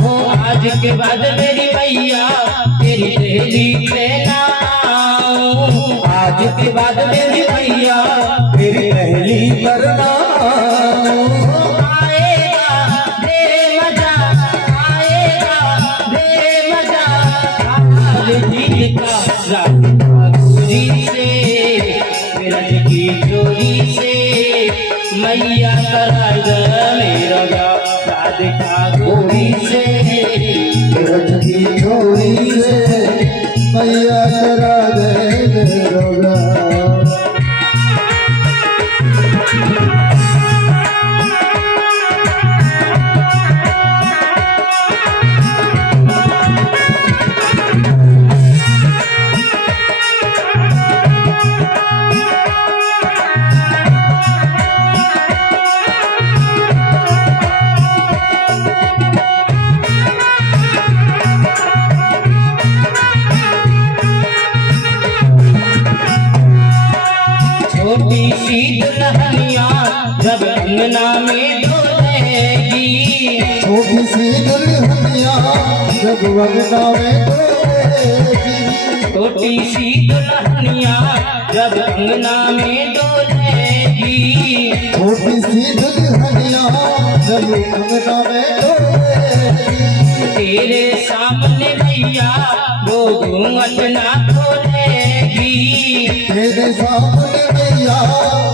हो आज के बाद मेरी मैया तेरी दहली पे ना आऊं। आज के बाद मेरी मैया तेरी दहली पर ना आएगा बेमजा, आएगा बेमजा जी का राजी से विरज की चोरी से मैया करा मेरा राधिका गोरी से विरज की चोरी से मैया करा दे मेरा छोटी सी दुल्हनिया जब अंगना में डोलेगी, छोटी सी दुल्हनिया जब अंगना में डोलेगी, छोटी सी दुल्हनिया जब अंगना में डोलेगी, छोटी सी दुल्हनिया जब अंगना में डोलेगी, तेरे सामने मैया वो घूंघट ना खोलेगी, तेरे सामने मैया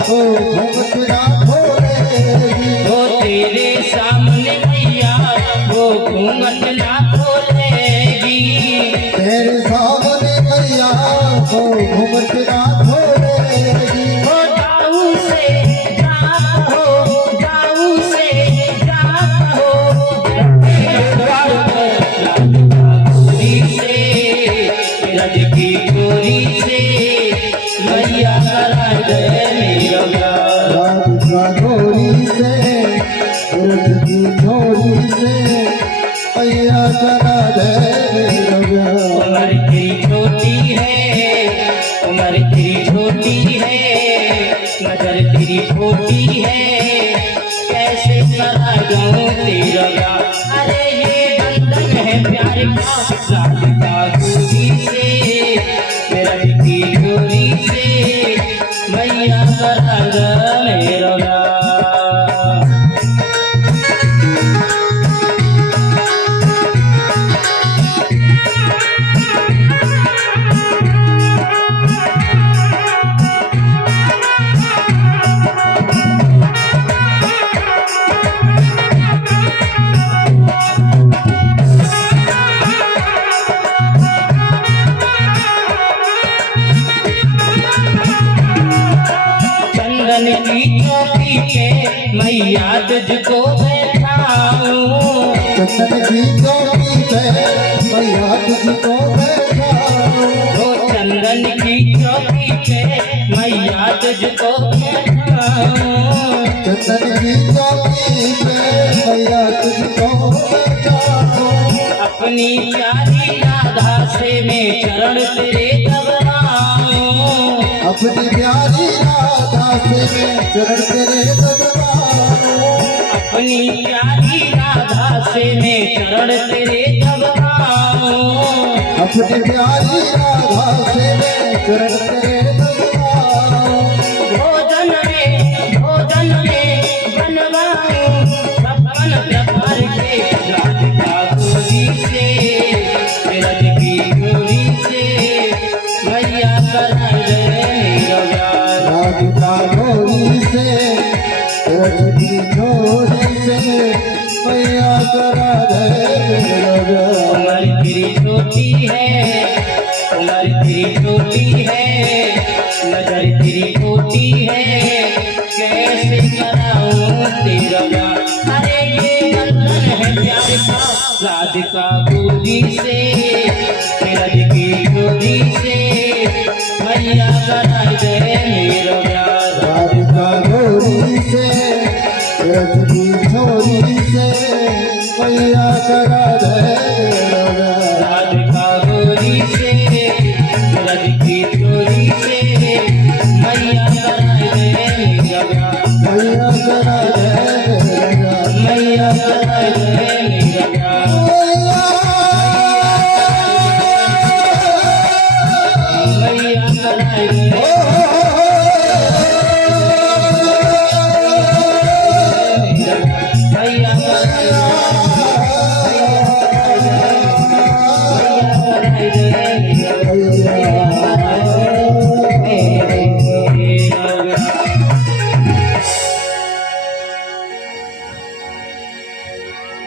वो घूंघट ना खोलेगी, वो तेरे सामने मैया वो घूंघट ना खोलेगी, तेरे सामने मैया वो घूंघट ना खोलेगी। हो जाऊ से जात हो, जाऊ से जात हो, गोरी से रज की गोरी से मैया करा दे मेरा राधिका गोरी से विरज की चोरी से मैया करा दे मेरा उम्र तेरी छोटी है, उम्र तेरी छोटी है, नजर तेरी छोटी है, कैसे करा जाऊं तेरा। अरे ये बंधन है प्यार का राधिका गोरी से मेरा की गोरी से मैया करा दे मेरा। चंदन की चौकी पे मैया तुझको बैठाऊं, चंदन की चौकी पे मैया तुझको बैठाऊं, वो चंदन की चौकी पे मैया तुझको बैठाऊं, चंदन की चौकी पे मैया तुझको बैठाऊं, अपनी प्यारी राधा से मैं चरण तेरे दबाऊं, अपनी प्यारी राधा से मैं चरण तेरे दबाऊं, अपनी प्यारी राधा से मैं चरण तेरे दबाऊं, अपनी प्यारी राधा से मैं चरण तेरे दबाऊं, भोजन में बनवाऊं छप्पन प्रकार के राधिका गोरी से विरज की गोरी से मैया करा दे मेरा। राधिका गोरी से विरज की चोरी से मैया करा दे मेरा उम्र तेरी छोटी है, उम्र तेरी छोटी है, नजर तेरी छोटी है, कैसे कराऊं तेरा प्यार। अरे ये बंधन है प्यार का राधिका गोरी से विरज की गोरी से मैया करा दे मेरा प्यार। राधिका गोरी से विरज की चोरी से मैया करा दे मेरा राधिका गोरी से विरज की गोरी से मैया करा दे मेरा प्यार। मैया करा दे मेरा मैया कराए दे मेरा प्यार मैया कराए दे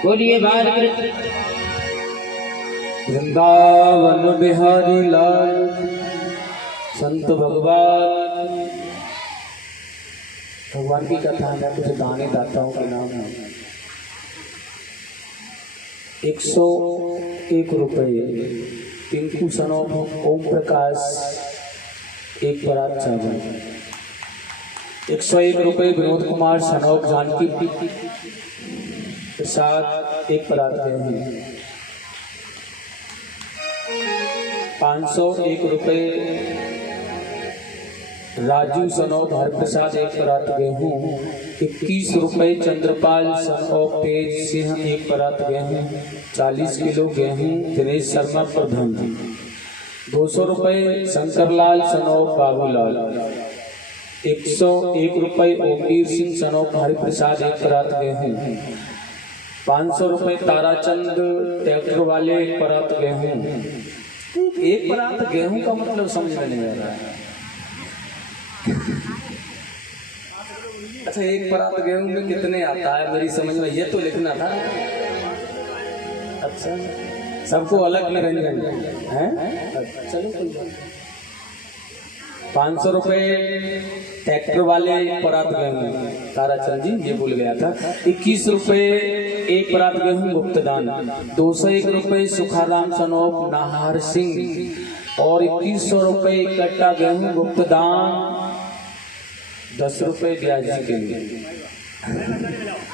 बोलिए बाल वृंदावन बिहारी लाल संत भगवान की कथा में कुछ दानी दाताओं के नाम है। 101 रुपये टिंकू सनोप ओम प्रकाश एक परात चावल। 101 रुपये विनोद कुमार सनोप जानकी प्रसाद एक परात गए हैं। 501 रुपये राजू सनोप हरप्रसाद एक परात गेहूँ। 21 रुपये चंद्रपाल सनोप तेज सिंह एक परात गेहूँ। 40 किलो गेहूँ दिनेश शर्मा प्रधान। 200 रुपये शंकरलाल सनोप बाबूलाल। 101 रुपये ओमवीर सिंह सनोप हरिप्रसाद एक परात गेहूँ। 500 रुपये ताराचंद ट्रैक्टर वाले एक परात गेहूँ। एक परात गेहूं का मतलब समझ में नहीं आ रहा है। अच्छा, एक परात गेहूं में कितने आता है मेरी समझ में, ये तो लिखना था। अच्छा, सबको अलग निरंजन है। चलो 500 रुपये ट्रैक्टर वाले एक परात गेहूं ताराचंद जी, ये भूल गया था। 21 रुपये एक परात गेहूं गुप्तदान। 201 रुपये सुखाराम सनोप नाहर सिंह और 2100 रुपये कट्टा गेहूं गुप्तदान। 10 रुपये ब्याजी के लिए।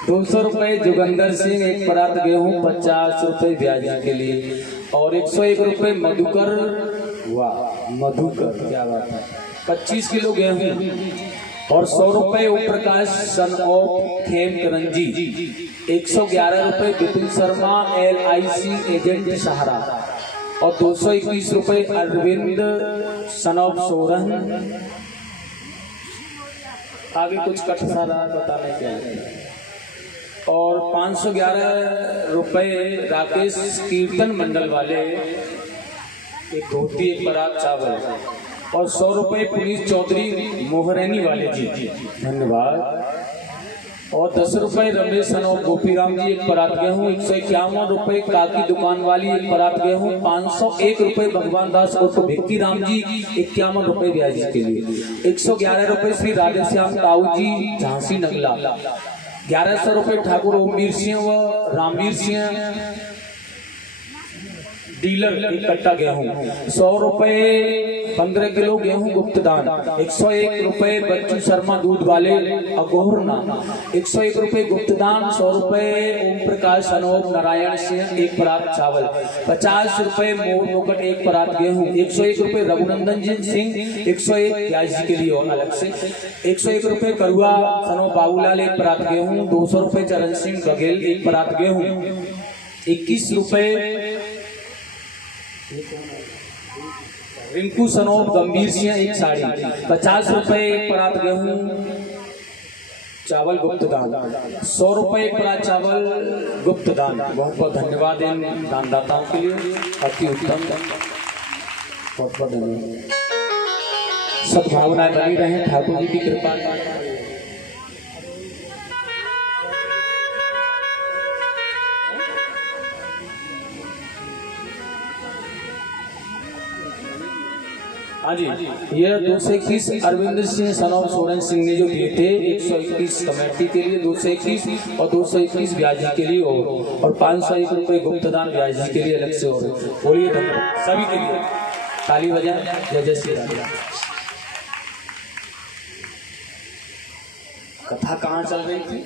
200 रुपये जोगंदर सिंह एक परात गेहूं। 50 रुपये ब्याजी के लिए और 101 रुपये मधुकर। वाह, मधुकर क्या बात है। 25 किलो गेहूं और 100 रुपये ओम प्रकाश सन ऑफ खेम करंजी। 111 रुपये विपिन शर्मा LIC एजेंट सहारा और 221 रुपये अरविंद सन ऑफ सोरन। आगे कुछ कटसा रहा बताने के लिए। और 511 रुपये राकेश कीर्तन मंडल वाले एक धोती एक परात चावल और 100 रुपये पुनीत चौधरी मोहरैनी वाले जी, धन्यवाद। और 10 रुपये रमेश सनोप गोपीराम जी एक परात गेहूँ। 151 रुपये काकी दुकान वाली एक परात गेहूँ। 501 रुपये भगवान दास और भिक्की राम जी 51 रुपये ब्याजी के लिए। 111 रुपये श्री राधेश्याम ताऊ जी झांसी नगला। 1100 रुपये ठाकुर ओमवीर सिंह व रामवीर सिंह डीलर एक कट्टा गेहूँ। 100 रुपये 15 किलो गेहूं गुप्तदान। 101 रुपये बच्चू शर्मा दूध वाले अगोहरना। 101 रुपये गुप्तदान। 100 रुपये ओम प्रकाश अनोप नारायण सिंह एक परात चावल। 50 रुपये मोर मुकट एक परात गेहूं। 101 रुपये रघुनंदन सिंह 101 ब्याजी के लिए और अलग से। 101 रुपये करुआ सनो बाबूलाल एक परात गेहूं। 200 रुपये चरण सिंह बघेल एक परात गेहूं। 21 रुपये रिंकू सनोप गंभीर सिंह एक साड़ी। 50 रुपये एक परात गेहूं चावल गुप्तदान। 100 रुपये एक परात चावल गुप्तदान। बहुत बहुत धन्यवाद इन दानदाताओं के लिए, अति उत्तम। बहुत बहुत धन्यवाद। सद्भावनाएं बनी रहे, ठाकुर जी की कृपा। हाँ जी, यह 221 अरविंद सिंह सनोप सोरेन सिंह ने जो दिए थे 121 कमेटी के लिए, 221 और 221 ब्याजी के लिए और 501 रुपये गुप्तदान ब्याजी के लिए अलग से और। बोलिए धन्यवाद सभी के लिए, ताली बजाएं। जय जय श्री राम। कथा कहाँ चल रही थी?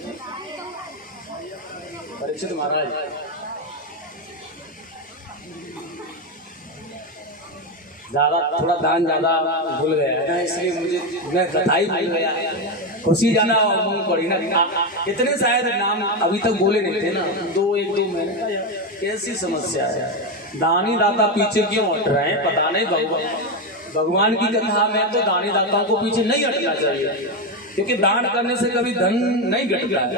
परीक्षित महाराज ज्यादा थोड़ा दान ज्यादा भूल गया है ना, इसलिए मुझे मैं कथा ही भूल गया। खुशी जाना और मूंगफली ना, इतने शायद नाम अभी तक बोले नहीं थे ना, एक दो महीने का। कैसी समस्या है, दानी दाता पीछे क्यों हट रहे हैं पता नहीं। भगवान की कथा में तो दानी दाताओं को पीछे नहीं हटना चाहिए, क्योंकि दान करने से कभी धन नहीं घटता है।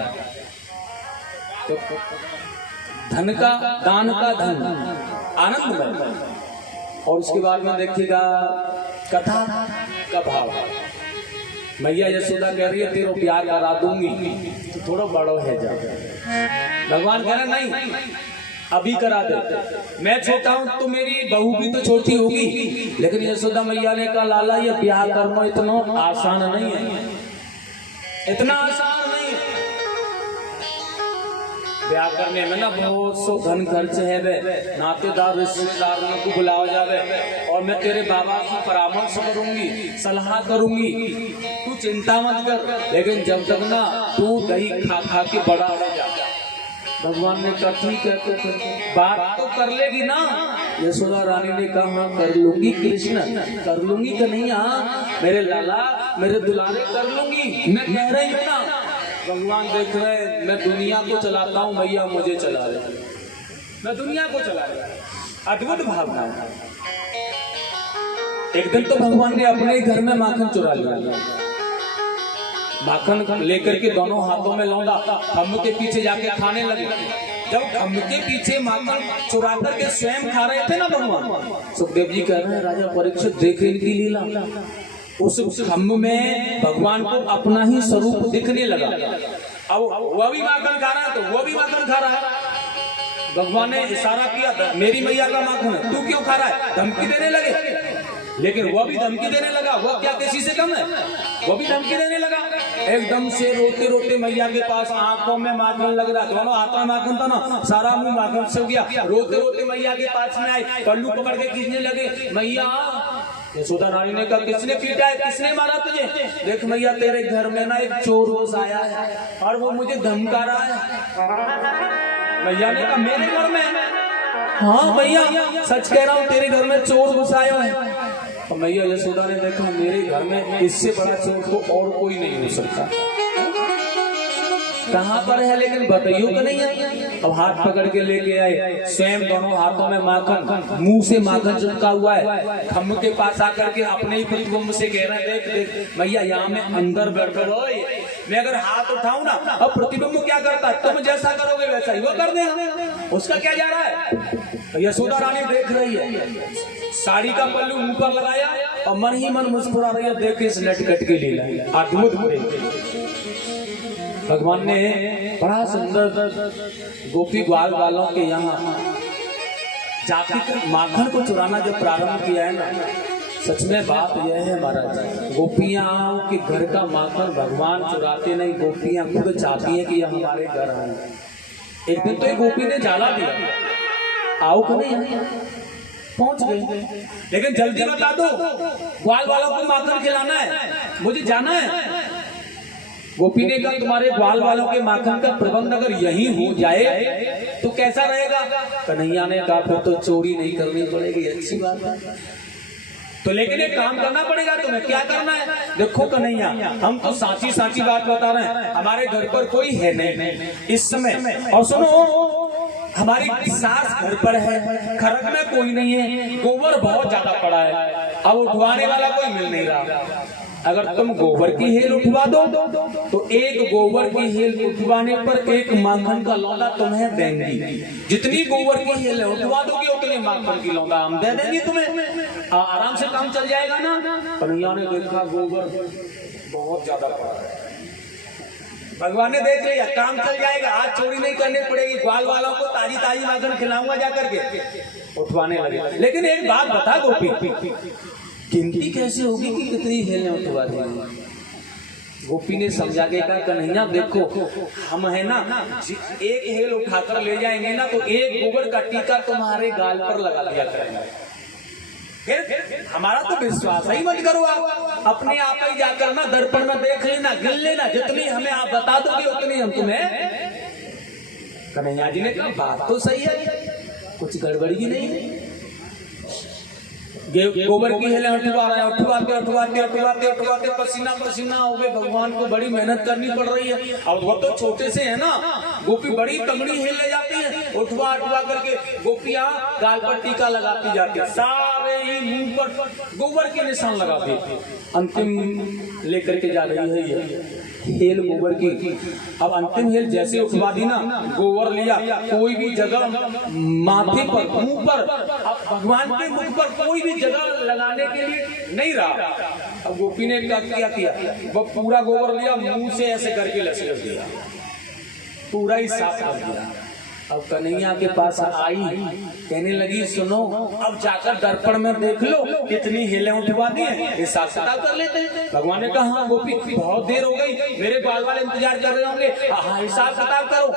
तो धन का, दान का धन आनंदमय। और उसके बाद में देखिएगा कथा का भाव। मैया यशोदा कह रही है तेरो प्यार करा दूंगी तो थोड़ा बड़ो है जा। भगवान कह रहे नहीं अभी करा दे, मैं छोटा हूं तो मेरी बहू भी तो छोटी होगी। लेकिन यशोदा मैया ने कहा लाला ये ब्याह करना इतना आसान नहीं है, इतना आसान नहीं है। ब्याह करने में ना बहुत सो धन खर्च है वे, नातेदार रिश्तेदारों को बुलाया जावे, और मैं तेरे बाबा की परामर्श करूंगी, सलाह करूंगी, तू चिंता मत कर। लेकिन जब तक ना तू दही खा खा के बड़ा हो जा। भगवान ने कहा ठीक है तो बात तो कर लेगी ना। यशोदा रानी ने कहा हाँ कर लूंगी कृष्ण, कर लूंगी कन्हैया, मेरे लाला मेरे दुलारे कर लूंगी, मैं कह रही हूँ ना। भगवान देख रहे मैं दुनिया को चलाता हूँ, मैया मुझे चला रहे, मैं दुनिया को चला रहा। अद्भुत भावना। एक दिन तो भगवान ने अपने ही घर में माखन चुरा लिया। माखन लेकर के दोनों हाथों में लौंडा, खम्भ के पीछे जाके खाने लगे। जब खम्भ के पीछे माखन चुरा करके स्वयं खा रहे थे ना भगवान, सुखदेव जी कह रहे हैं राजा परीक्षित देख इनकी लीला। उस खम्भ में भगवान को अपना ही स्वरूप दिखने लगा। अब वह भी माखन खा रहा है तो वो भी माखन खा रहा है। भगवान ने इशारा किया मेरी मैया का माखन है, तू क्यों खा रहा है, धमकी देने लगे। लेकिन वह भी धमकी देने लगा, वह क्या किसी से कम है, वो भी धमकी देने लगा। एकदम से रोते रोते मैया के पास, आंखों में माखन लग रहा, दोनों हाथों में माखन था ना, सारा मुंह माखन से हो गया। रोते रोते मैया के पास में आए, पल्लू पकड़ के खींचने लगे। मैया यशोदा रानी ने कहा किसने पीटा है, किसने मारा तुझे? देख मैया तेरे घर में ना एक चोर रोज आया है और वो मुझे धमका रहा है। मैया ने कहा मेरे घर में? हाँ भैया सच कह रहा हूँ, तेरे घर में चोर घुस आया है। और मैया यशोदा ने देखा मेरे घर में इससे बड़ा चोर तो और कोई नहीं हो सकता। कहाँ पर है लेकिन बताइयो तो नहीं है। अब हाथ पकड़ के लेके आए, स्वयं दोनों हाथों में माखन, मुंह से माखन चिपका हुआ है। खम्भ के पास आकर के अपने ही प्रतिबिंब से कह रहे हैं देख देख मैया यहाँ में अंदर बैठो, मैं अगर हाथ उठाऊं ना, अब प्रतिबिंब क्या करता है, तुम जैसा करोगे वैसा ही वो कर देगा, उसका क्या जा रहा है। यशोदा रानी देख रही है, साड़ी का पल्लू मुंह पर लगाया और मन ही मन मुस्कुरा रही है, देख इस नटखट के लीला अद्भुत। भगवान ने बड़ा सुंदर गोपी ग्वाल वालों के यहाँ जाति माखन को चुराना जब प्रारंभ किया है ना, सच में बात यह है महाराज, गोपियां के घर का माखन भगवान चुराते नहीं, गोपियां खुद चाहती हैं कि यह हमारे घर आए। एक दिन तो एक गोपी ने जाला दिया, आओ को नहीं पहुंच गई, लेकिन जल्दी बता दो ग्वाल वालों को माखन खिलाना है, मुझे जाना है। गोपी ने कहा तुम्हारे ग्वाल वालों के माखन का प्रबंध अगर यही हो जाए तो कैसा रहेगा। कन्हैया ने कहा फिर तो चोरी नहीं करनी पड़ेगी, अच्छी बात है। तो लेकिन एक काम करना पड़ेगा, तुम्हें क्या करना है। देखो कन्हैया हम तो साची साची बात बता रहे हैं, हमारे घर पर कोई है नहीं इस समय, और सुनो हमारी सास घर पर है, खरक में कोई नहीं है, गोबर बहुत ज्यादा पड़ा है, अब उठवाने वाला कोई मिल नहीं रहा। अगर तुम गोबर की हेल उठवा दो तो एक गोबर की हेल उठवाने पर एक माखन का लौंडा तुम्हें देंगी, जितनी गोबर की हेल उठवा दोगे उतने माखन की लौंडा हम दे देंगे तुम्हें, आराम से काम चल जाएगा ना। कन्हैया ने देखा गोबर बहुत ज्यादा पड़ा है, भगवान ने देख लिया काम चल जाएगा, आज चोरी नहीं करनी पड़ेगी, ग्वाल वालों को ताजी ताजी माखन खिलाऊंगा जाकर के, उठवाने लगे। लेकिन एक बात बता गोपी, गिनती कैसे होगी कि कितनी हेलें उठवा देंगे। गोपी ने समझा के कहा कन्हैया देखो हम है ना, एक हेल उठाकर ले जाएंगे ना तो एक गोबर का टीका तुम्हारे गाल पर लगा दिया करेंगे, फिर हमारा तो विश्वास ही मत करो, आप अपने आप ही जाकर ना दर्पण में देख लेना, गिन लेना, जितनी हमें आप बता दोगे उतनी हम तुम्हें। कन्हैया जी ने कहा बात तो सही है, कुछ गड़बड़ी ही नहीं। गोबर की हेले उठवा रहे हैं, उठवाते पसीना पसीना हो गए। भगवान को बड़ी मेहनत करनी पड़ रही है। और वो तो छोटे से है ना, गोपी बड़ी तगड़ी हेले जाती है। उठवा करके गोपियां गाल पर टीका लगाती जाती है, सारे ही मुंह पर गोबर के निशान लगाते। अंतिम लेकर के जा रही है ये हेल गोबर की। अब अंतिम हेल जैसे उठवा दी ना, गोबर लिया, कोई भी जगह माथे पर, मुंह पर, अब भगवान के मुख पर कोई भी जगह लगाने के लिए नहीं रहा। अब गोपी ने क्या किया, वो पूरा गोबर लिया, मुंह से ऐसे करके लसलस दिया, पूरा ही साफ कर दिया। अब कन्हैया के पास आई, कहने लगी सुनो, अब जाकर दर्पण में देख लो कितनी हेलें उठवा दी हैं, हिसाब किताब कर लेते हैं। भगवान ने कहा हाँ गोपी, बहुत देर हो गई, मेरे बाल वाले इंतजार कर रहे होंगे, हाँ हिसाब किताब करो।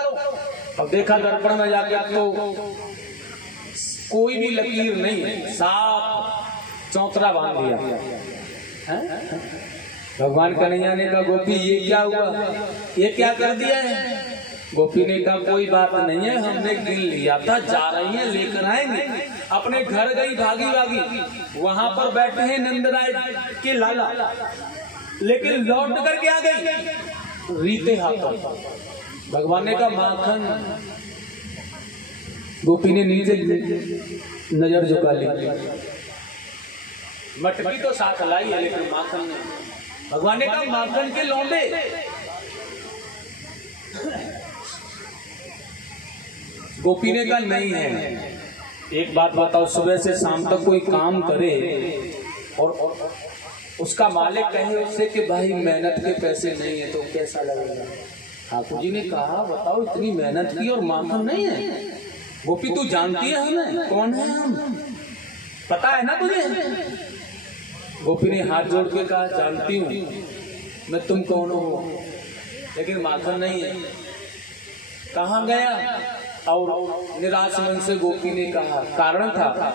अब देखा दर्पण में जाकर तो कोई भी लकीर नहीं है, साफ चौतरा बांध दिया। भगवान कन्हैया ने कहा गोपी ये क्या हुआ, ये क्या कर दिया है? गोपी ने कहा कोई बात नहीं है, हमने गिन लिया था, जा रही हैं, लेकर आएंगे। अपने घर गई भागी, वहां पर बैठे हैं नंदराय के लाला, लेकिन लौट करके आ गई रीते हाथों। भगवान ने कहा माखन। गोपी ने नीचे नजर झुका ली, मटकी तो साथ लाई है लेकिन माखन नहीं। भगवान ने कहा माखन के लौंडे। गोपी ने कहा नहीं है। एक बात बताओ, सुबह से शाम तक कोई काम करे और उसका मालिक कहे उससे कि भाई मेहनत के पैसे नहीं है तो कैसा लगेगा? ठाकुर जी ने कहा बताओ इतनी मेहनत की और माखन नहीं है। गोपी तू जानती है हमें कौन है हम, पता है ना तुझे? गोपी ने हाथ जोड़ के कहा जानती हूँ मैं तुम कौन हो, लेकिन माखन नहीं है। कहाँ गया? और निराश मन से गोपी ने कहा कारण था